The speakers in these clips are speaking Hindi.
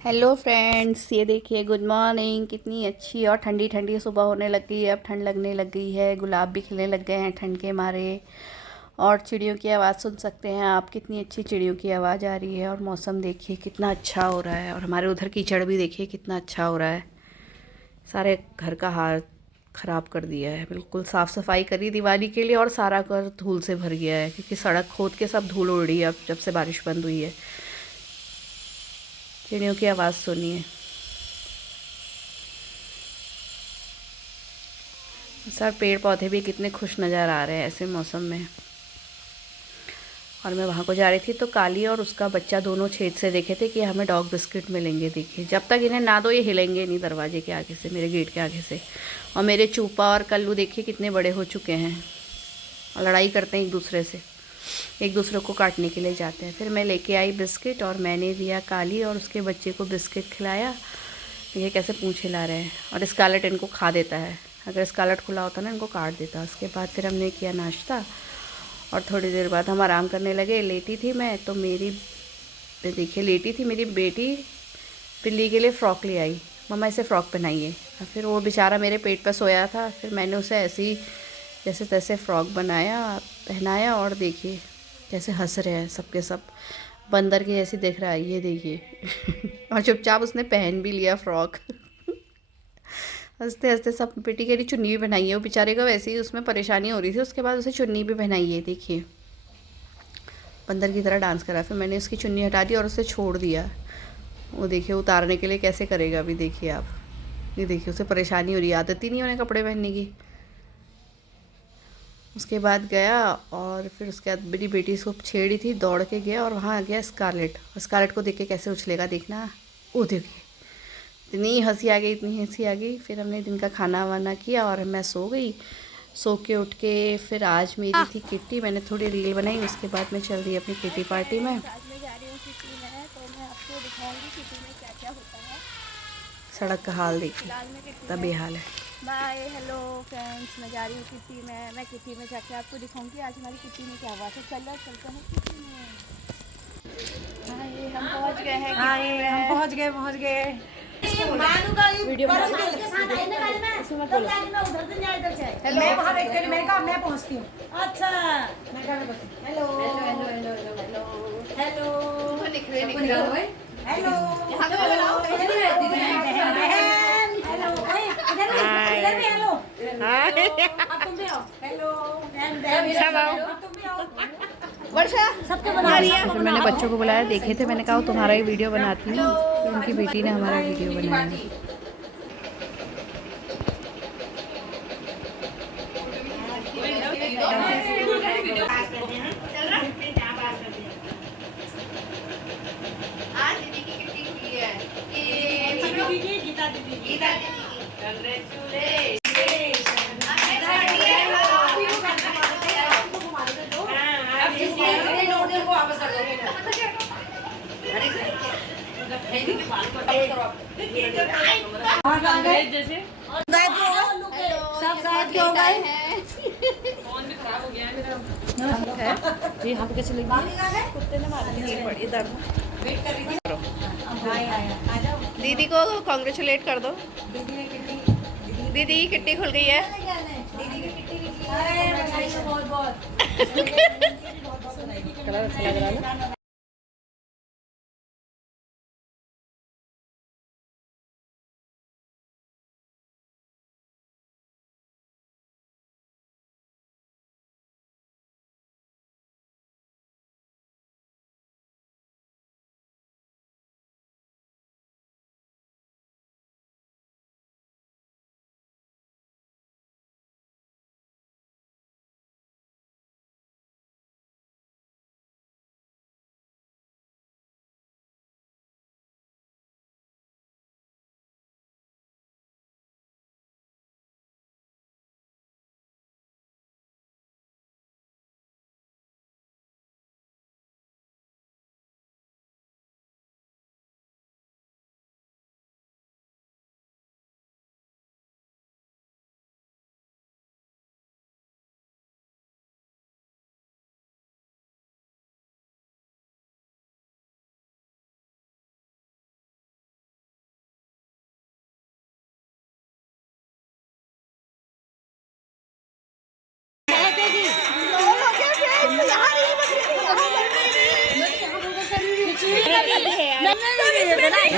हेलो फ्रेंड्स, ये देखिए गुड मॉर्निंग। कितनी अच्छी और ठंडी ठंडी सुबह होने लग गई है। अब ठंड लगने लग गई है, गुलाब भी खिलने लग गए हैं ठंड के मारे। और चिड़ियों की आवाज़ सुन सकते हैं आप, कितनी अच्छी चिड़ियों की आवाज़ आ रही है। और मौसम देखिए कितना अच्छा हो रहा है। और हमारे उधर कीचड़ भी देखिए कितना अच्छा हो रहा है। सारे घर का हाल ख़राब कर दिया है। बिल्कुल साफ़ सफाई करी दिवाली के लिए और सारा घर धूल से भर गया है, क्योंकि सड़क खोद के सब धूल उड़ रही है अब जब से बारिश बंद हुई है। चिड़ियों की आवाज़ सुनिए। सर पेड़ पौधे भी कितने खुश नज़र आ रहे हैं ऐसे मौसम में। और मैं वहाँ को जा रही थी तो काली और उसका बच्चा दोनों छेद से देखे थे कि हमें डॉग बिस्किट मिलेंगे। देखिए जब तक इन्हें ना दो ये हिलेंगे नहीं दरवाजे के आगे से, मेरे गेट के आगे से। और मेरे चूपा और कल्लू देखिए कितने बड़े हो चुके हैं और लड़ाई करते हैं एक दूसरे से, एक दूसरे को काटने के लिए जाते हैं। फिर मैं लेके आई बिस्किट और मैंने दिया काली और उसके बच्चे को बिस्किट खिलाया। ये कैसे पूँछ हिला रहे हैं। और स्कारलेट इनको खा देता है, अगर स्कारलेट खुला होता ना इनको काट देता। उसके बाद फिर हमने किया नाश्ता और थोड़ी देर बाद हम आराम करने लगे। लेटी थी मैं तो देखिए लेटी थी मेरी बेटी बिल्ली के लिए फ़्रॉक ले आई, मम्मा इसे फ़्रॉक पहनाइए। और फिर वो बेचारा मेरे पेट पर सोया था, फिर मैंने उसे ऐसे ही जैसे तैसे फ़्रॉक बनाया, पहनाया। और देखिए कैसे हंस रहे हैं सबके सब, बंदर की जैसी दिख रहा है ये देखिए। और चुपचाप उसने पहन भी लिया फ़्रॉक। हंसते हंसते सब। बेटी कह रही चुन्नी भी पहनाई है, वो बेचारे को वैसे ही उसमें परेशानी हो रही थी, उसके बाद उसे चुन्नी भी पहनाई है। देखिए बंदर की तरह डांस करा। फिर मैंने उसकी चुन्नी हटा दी और उसे छोड़ दिया। वो देखिए उतारने के लिए कैसे करेगा अभी, देखिए आप। ये देखिए उसे परेशानी हो रही है, आदत ही नहीं उन्हें कपड़े पहनने की। उसके बाद गया और फिर उसके बाद मेरी बेटी इसको छेड़ी थी, दौड़ के गया और वहाँ आ गया स्कारलेट। स्कारलेट को देख के कैसे उछलेगा देखना। वो देखिए इतनी हंसी आ गई, इतनी हंसी आ गई। फिर हमने दिन का खाना वाना किया और मैं सो गई। सो के उठ के फिर आज मेरी थी किट्टी, मैंने थोड़ी रील बनाई। उसके बाद मैं चल दी अपनी किट्टी पार्टी में। आज मैं जा रही हूँ किटी में, तो मैं आपको दिखाऊंगी किटी में क्या क्या होता है। सड़क का हाल देखिए फिलहाल मैं किटी कितना में। बेहाल है। बाय हेलो फ्रेंड्स, मैं जा रही हूँ किटी में। मैं किटी में जाके आपको दिखाऊंगी आज हमारी किटी में क्या हुआ। तो चलो चलते हैं किटी में। हाँ ये हम पहुँच गए हैं किटी में। हम पहुंच गए। वीडियो बना लो। इसमें मत बोलो। हेलो मैं वहां वेट कर, मैं कहा मैं पहुंचती हूँ। अच्छा मैं घर में बसी। Hello hello hello hello hello hello तुमको निखरे निखरे हो। हेलो यहाँ पे बनाओ। बहन हेलो। इधर भी हेलो। अब तुम भी आओ। हेलो सब आओ। अब तुम भी आओ। वर्षा सबके बना रही है। फिर मैंने बच्चों को बुलाया, देखे थे, मैंने कहा तुम्हारा ही वीडियो बनाती हूँ। फिर उनकी बेटी ने हमारा वीडियो बनाया। आज दीदी की किट्टी खुली है। गीता दीदी गीता दीदी की कांग्रेचुलेशन। सब साथ क्यों गए? ये हाथ कैसे लगी कुत्ते ने मारी बड़ी दर्द। दीदी को कॉन्ग्रेचुलेट कर दो। दीदी की किट्टी खुल गई है। बहुत बहुत कलर अच्छा लग रहा है ना।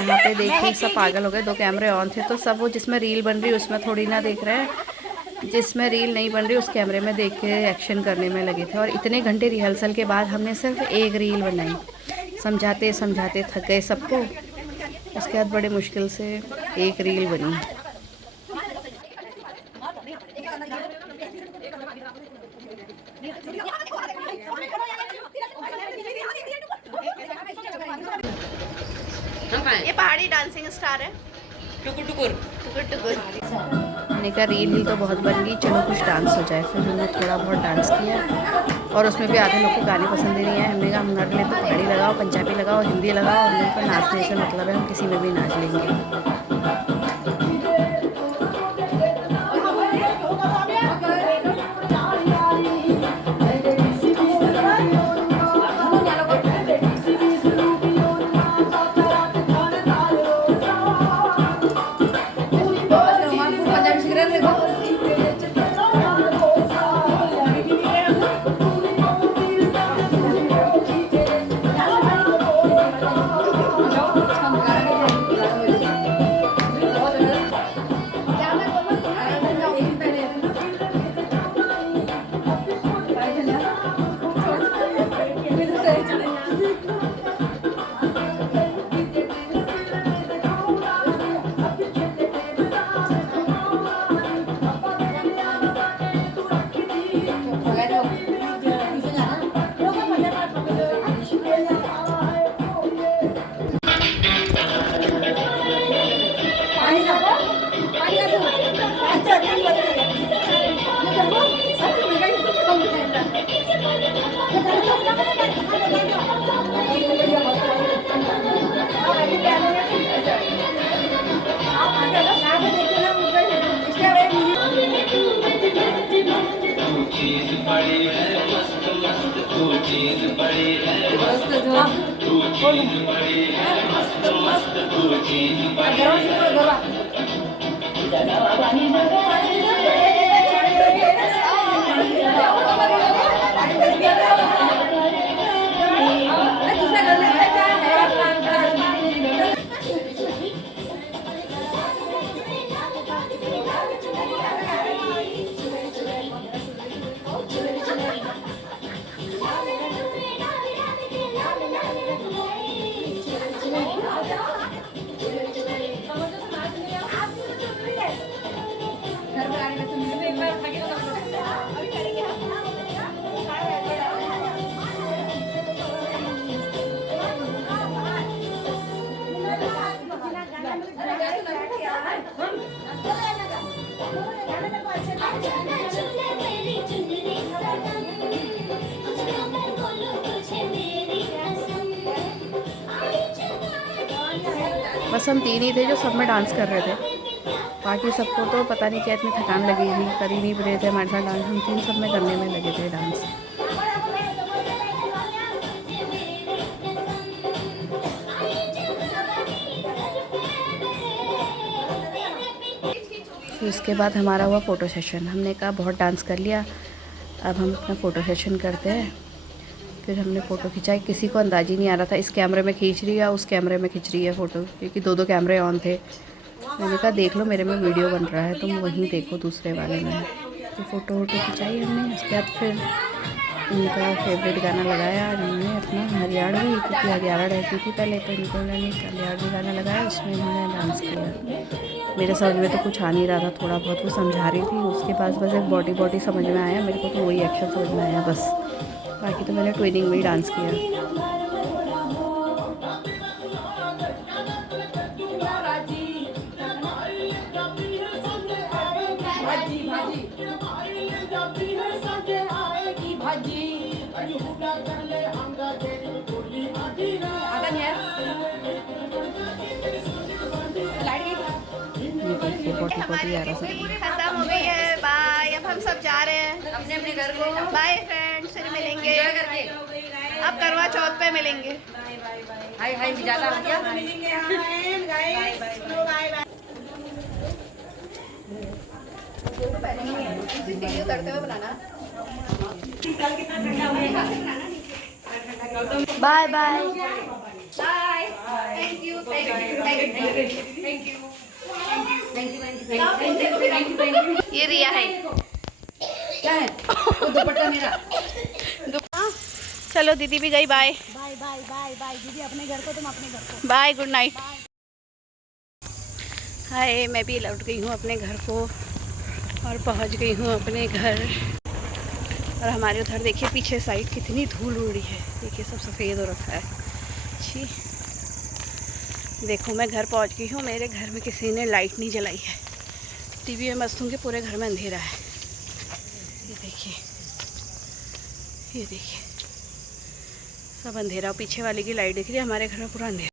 यहाँ पे देखिए सब पागल हो गए, 2 कैमरे ऑन थे तो सब वो जिसमें रील बन रही है उसमें थोड़ी ना देख रहे हैं, जिसमें रील नहीं बन रही उस कैमरे में देख के एक्शन करने में लगे थे। और इतने घंटे रिहर्सल के बाद हमने सिर्फ एक रील बनाई, समझाते समझाते थक गए सबको। उसके बाद बड़े मुश्किल से एक रील बनी। ये पहाड़ी डांसिंग स्टार है, टुकुर टुकुर टुकुर टुकुर। मैंने कहा रील तो बहुत बन गई, चलो कुछ डांस हो जाए। फिर हमने थोड़ा बहुत डांस किया और उसमें भी आधे लोग को गाने पसंद ही नहीं है। हमने कहा हमारे लिए तो पहाड़ी लगाओ, पंजाबी लगाओ, हिंदी लगाओ, हम लोग को नाचने से मतलब है, हम किसी में भी नाच लेंगे। बस हम 3 ही थे जो सब में डांस कर रहे थे, बाकी सबको तो पता नहीं क्या इतनी थकान लगी थी, कर ही नहीं रहे थे हमारे साथ डांस। हम 3 सब में करने में लगे थे डांस। फिर उसके बाद हमारा हुआ फ़ोटो सेशन। हमने कहा बहुत डांस कर लिया, अब हम अपना फ़ोटो सेशन करते हैं। फिर हमने फ़ोटो खिंचाई, किसी को अंदाज़ ही नहीं आ रहा था इस कैमरे में खींच रही है उस कैमरे में खींच रही है फ़ोटो, क्योंकि 2 कैमरे ऑन थे। मैंने कहा देख लो मेरे में वीडियो बन रहा है, तुम वहीं देखो दूसरे वाले में। तो फ़ोटो वोटो खिंचाई हमने। उसके बाद फिर इनका फेवरेट गाना लगाया इन्होंने अपना हरियाणवी, क्योंकि हरियाणा रहती थी पहले, तो इन्होंने हरियाणवी गाना लगाया, उसमें इन्होंने डांस किया। मेरे समझ में तो कुछ आ नहीं रहा था, थोड़ा बहुत वो समझा रही थी, उसके पास बस एक बॉडी समझ में आया मेरे को, तो वही एक्शन समझ में आया बस। बाकी तो मैंने ट्विनिंग में ही डांस किया। पोटी आ रहा खत्म हो गई है। बाय, अब हम सब जा रहे हैं अपने अपने घर को। बाय फ्रेंड्स, फिर मिलेंगे अब करवा चौथ पे मिलेंगे। हाय हाय ज़्यादा हो गया, मिलेंगे वीडियो करते हुए बनाना। Bye bye bye, thank you. ये रिया है। क्या है वो दुपट्टा मेरा। चलो दीदी भी गई, bye bye bye bye bye दीदी, अपने घर को, तुम अपने घर को। Bye, good night. हाय, मैं भी लौट गई हूँ अपने घर को और पहुँच गई हूँ अपने घर। और हमारे उधर देखिए पीछे साइड कितनी धूल उड़ी है, देखिए सब सफ़ेद हो रखा है। छी, देखो मैं घर पहुँच गई हूँ। मेरे घर में किसी ने लाइट नहीं जलाई है। टीवी में मस्त हूँ कि पूरे घर में अंधेरा है। ये देखिए, ये देखिए सब अंधेरा। पीछे वाले की लाइट दिख रही है, हमारे घर में पूरा अंधेरा।